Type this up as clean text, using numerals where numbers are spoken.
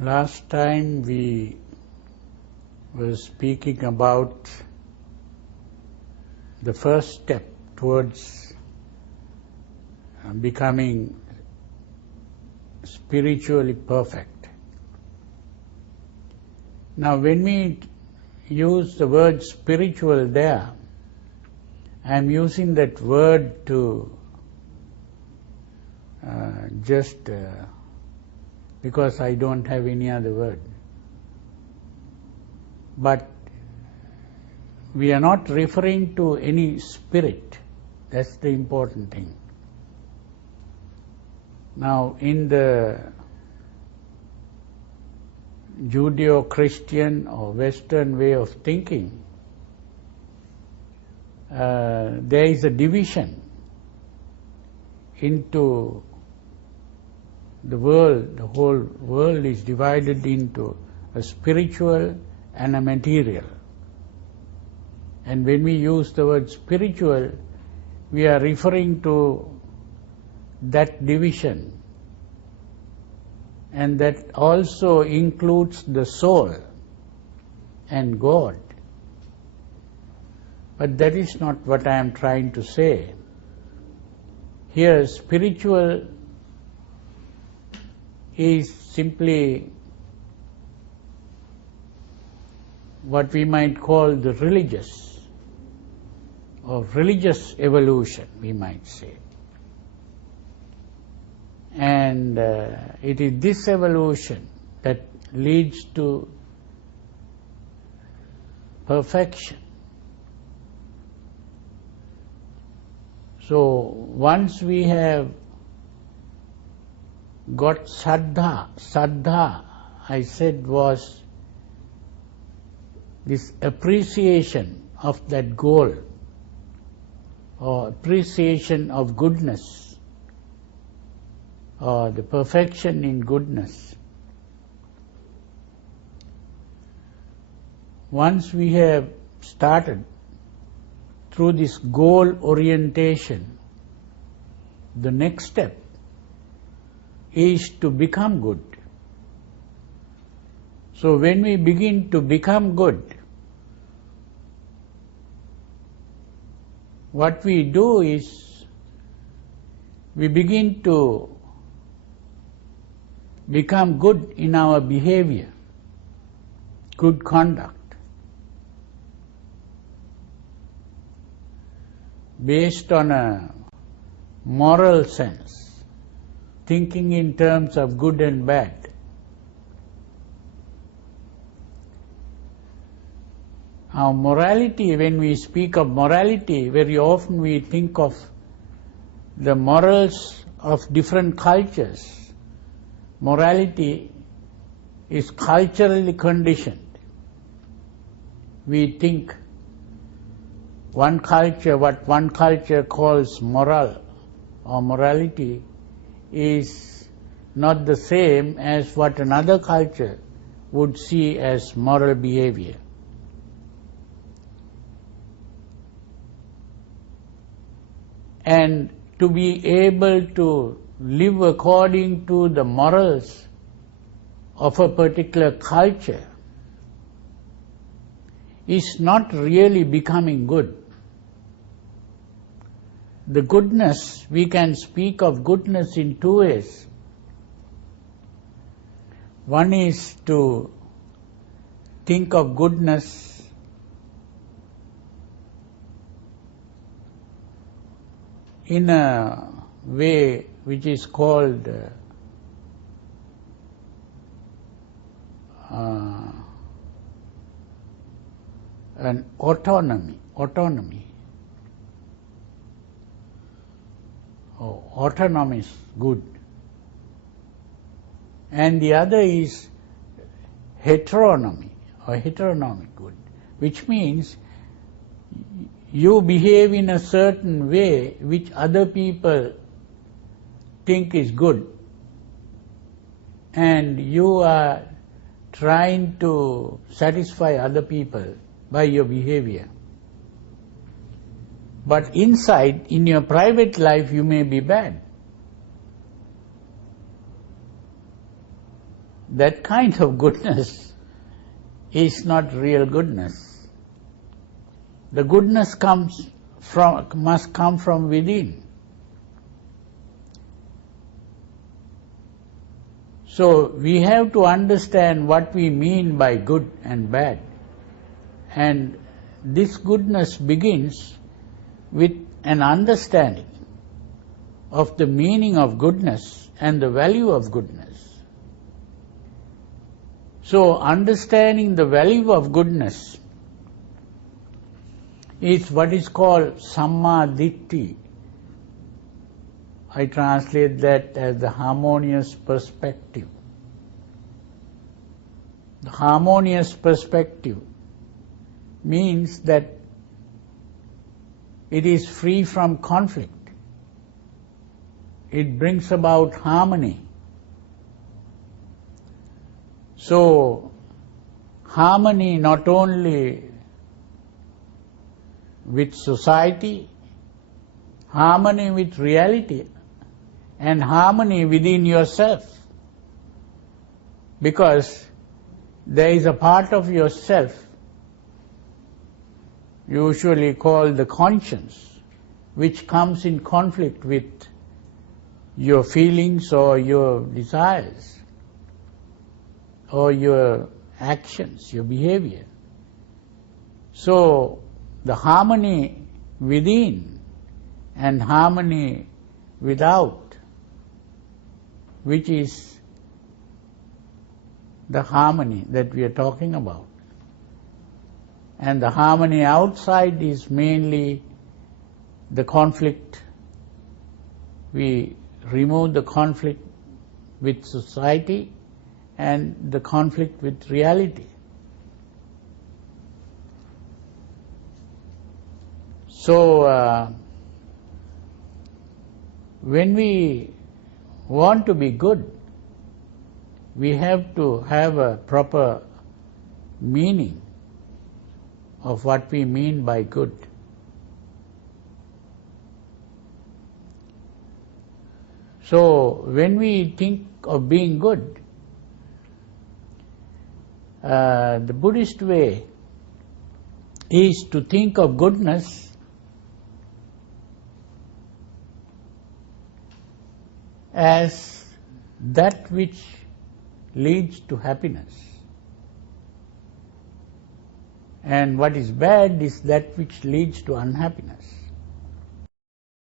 Last time we were speaking about the first step towards becoming spiritually perfect. Now when we use the word spiritual there, I am using that word to because I don't have any other word. But we are not referring to any spirit. That's the important thing. Now in the Judeo-Christian or Western way of thinking, there is a division into the world. The whole world is divided into a spiritual and a material. And when we use the word spiritual, we are referring to that division, and that also includes the soul and God. But that is not what I am trying to say. Here, spiritual is simply what we might call the religious or religious evolution, we might say. And it is this evolution that leads to perfection. So once we have got saddha, I said, was this appreciation of that goal or appreciation of goodness or the perfection in goodness. Once we have started through this goal orientation, the next step is to become good. So when we begin to become good, what we do is we begin to become good in our behavior, good conduct, based on a moral sense, thinking in terms of good and bad. Our morality, when we speak of morality, very often we think of the morals of different cultures. Morality is culturally conditioned. We think what one culture calls moral or morality is not the same as what another culture would see as moral behavior. And to be able to live according to the morals of a particular culture is not really becoming good. The goodness, we can speak of goodness in two ways. One is to think of goodness in a way which is called an autonomy. Autonomy is good. And the other is heteronomy or heteronomic good, which means you behave in a certain way which other people think is good, and you are trying to satisfy other people by your behavior. But inside, in your private life, you may be bad. that kind of goodness is not real goodness. The goodness must come from within. So we have to understand what we mean by good and bad. And this goodness begins with an understanding of the meaning of goodness and the value of goodness. So understanding the value of goodness is what is called Samma Ditti. I translate that as the harmonious perspective. The harmonious perspective means that it is free from conflict. It brings about harmony. So, harmony not only with society, harmony with reality, and harmony within yourself. Because there is a part of yourself, usually called the conscience, which comes in conflict with your feelings or your desires or your actions, your behavior. So, the harmony within and harmony without, which is the harmony that we are talking about. And the harmony outside is mainly the conflict. We remove the conflict with society and the conflict with reality. So, when we want to be good, we have to have a proper meaning of what we mean by good. So, when we think of being good, the Buddhist way is to think of goodness as that which leads to happiness. And what is bad is that which leads to unhappiness.